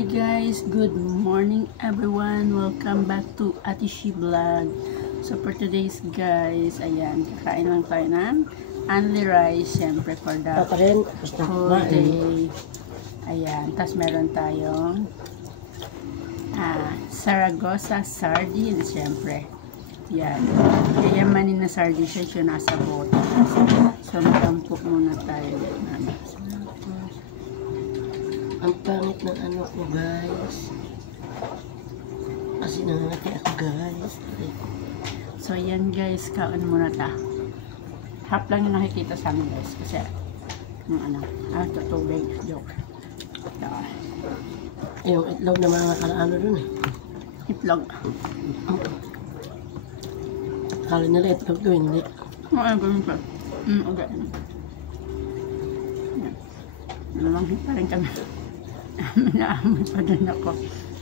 Hi guys, good morning everyone. Welcome back to Atishi Vlog. So for today's guys, ayan, kakain lang tayo ng only rice, syempre for the whole day. Ayan, tas meron tayong Saragossa sardines, syempre. Yan. Kayamanin na sardines siya nasa bote. So magdampok muna tayo. Ang pangit ng ano ko guys. Kasi nangangati ako guys. So yan guys, kaon muna ta. Half lang yung nakikita sa amin guys. Kasi yung ano, tutubig. Joke. Yung itlog na mga kalaano dun eh. Itlog. Kala nila itlog doon, hindi. Oo, ganun pa. Okay. Namanghi pa rin kami. Naamoy pa din ako.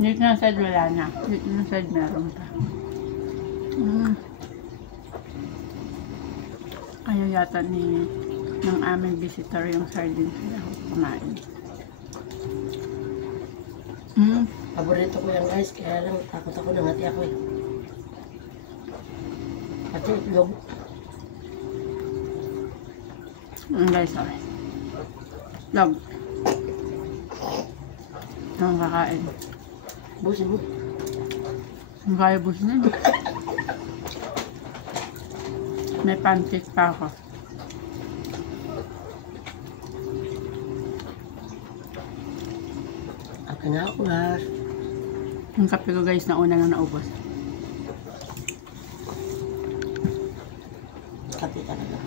Dito na side wala na. Dito na side meron pa. Ayaw yata ng aming visitor yung sardines na ako kumain. Paborito ko yan guys, kaya lang takot ako nangati ako eh. Pati itlog. Guys, sorry. Log. Ang kakain. Busin mo. Ang kaya busin na. May pancake pa ako. Aka na ako guys. Yung kape ko guys na una na naubos. Kape talaga.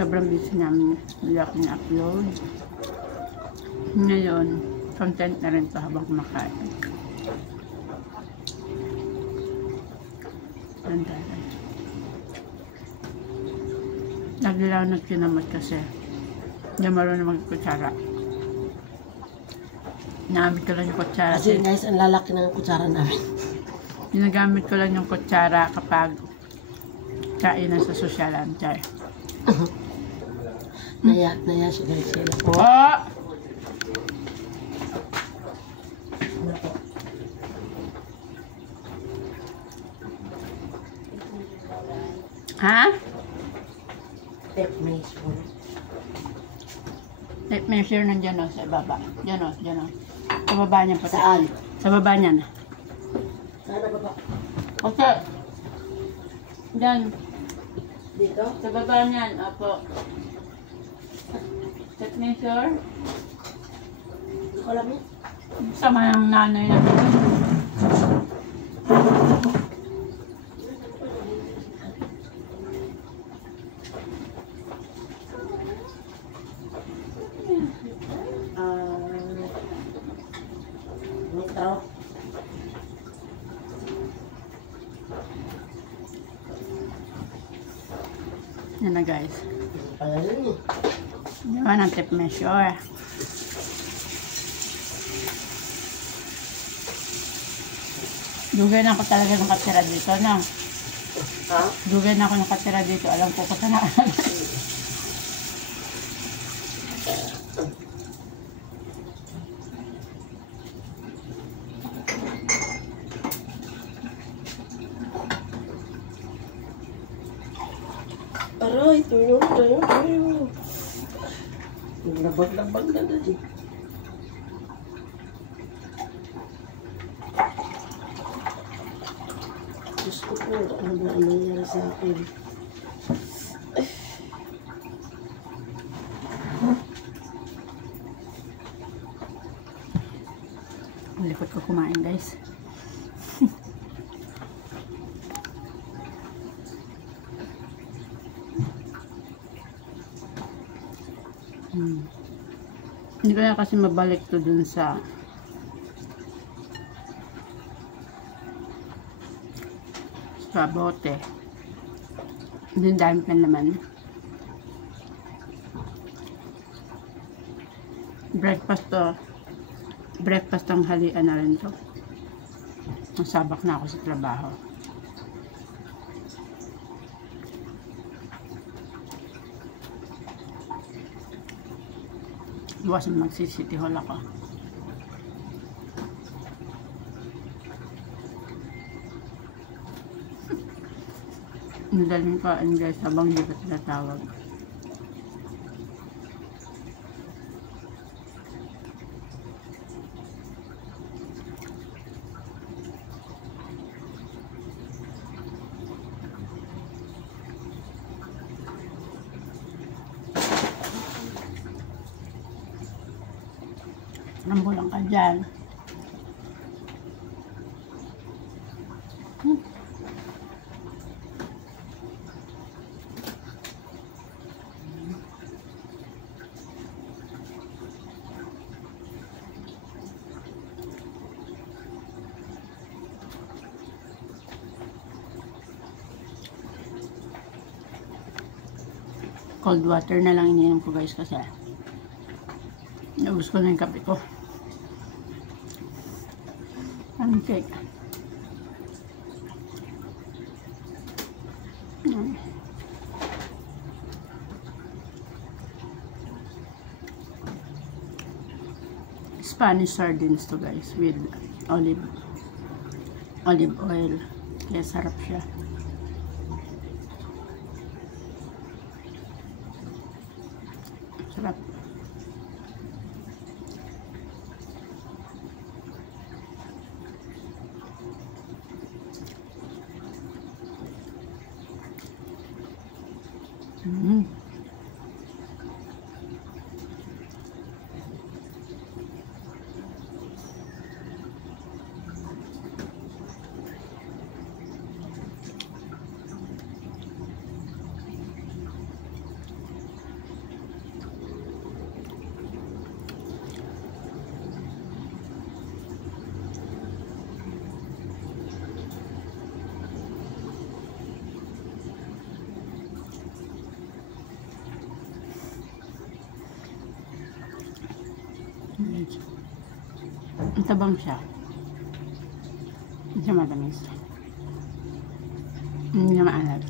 Sobrang busy namin. Wala akong na-upload. Ngayon, content na rin to habang kumakain. Naglalanat kinamot kasi hindi marunong magkutsara. Nagamit ko lang yung kutsara. Kasi guys, ang lalaki ng kutsara namin. Ginagamit ko lang yung kutsara kapag kainan sa sosyalan. Naya siya guys. Oh! Ha? Tape measure. Tape measure nandiyan o, sa baba. Diyan o, diyan o. Sa baba niyan po. Saan? Sa baba niyan. Saan na baba? Okay. Diyan. Dito? Sa baba niyan. Opo. Tape measure. Hindi ko alam yun. Sama ng nanay na. Metro. Yan na guys. Pala yun eh. Yan ang tape measure. Dugay na ako talaga nakatira dito, no? Ha? Dugay na ako nakatira dito. Alam ko na. Aray, tuyo. Naglabag-labag na dali. Diyos ko po, ano ba ang nangyari sa akin? Ang likod ko kumain, guys. Hindi kaya kasi mabalik to dun sa bote. Dun dami pa naman. Breakfast ang halian na rin to. Nasabak na ako sa trabaho. Bukas mag-city hall ako. Nadaling kaan guys habang di pa tinatawag. Nambo lang ka dyan. Cold water na lang ininom ko guys kasi naubos ko na yung kape ko. Ang cake. Spanish sardines to guys with olive oil. Kaya sarap siya. Sarap. Ang tabang siya. Hindi siya matamis. Hindi niya maalat.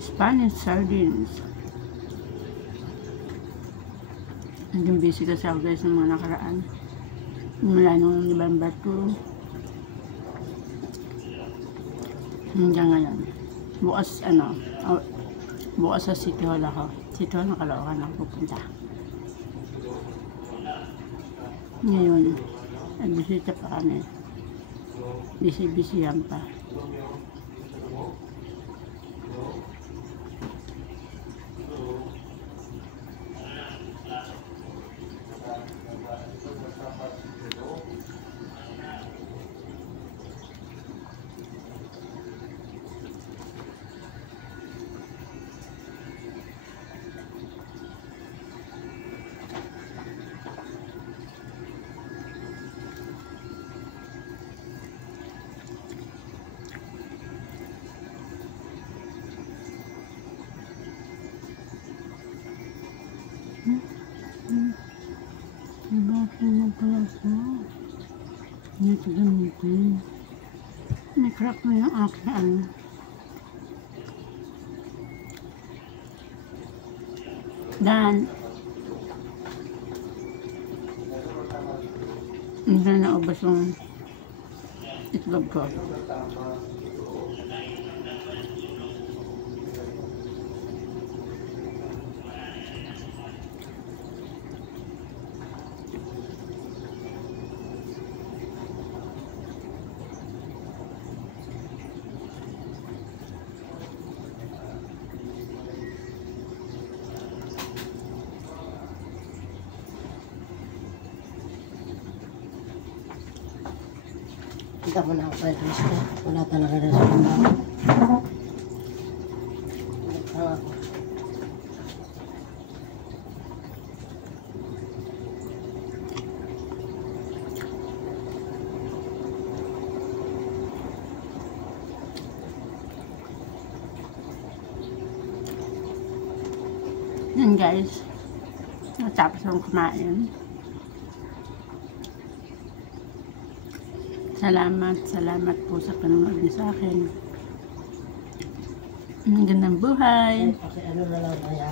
Spanish sardines. Naging busy kasi ako guys ng mga nakaraan. Mula nung November 2 hanggang ngayon. Bukas bukas sa City Hall ako. City Hall ng Caloocan ako pupunta. Ngayon, nagbisita pa kami. Busy yan pa. Bakit na pala siya? Ito gamitin. May crack na yung aking ano. Dan. Hindi na naubos yung itlog ko. Kita mo na ako kahit gusto ko. Wala talaga na sa limbawa. Balik lang ako. Yan guys. Natapos akong kumain. Salamat po sa panonood niyo sa akin. Ang gandang buhay. Okay, ano na lang kaya.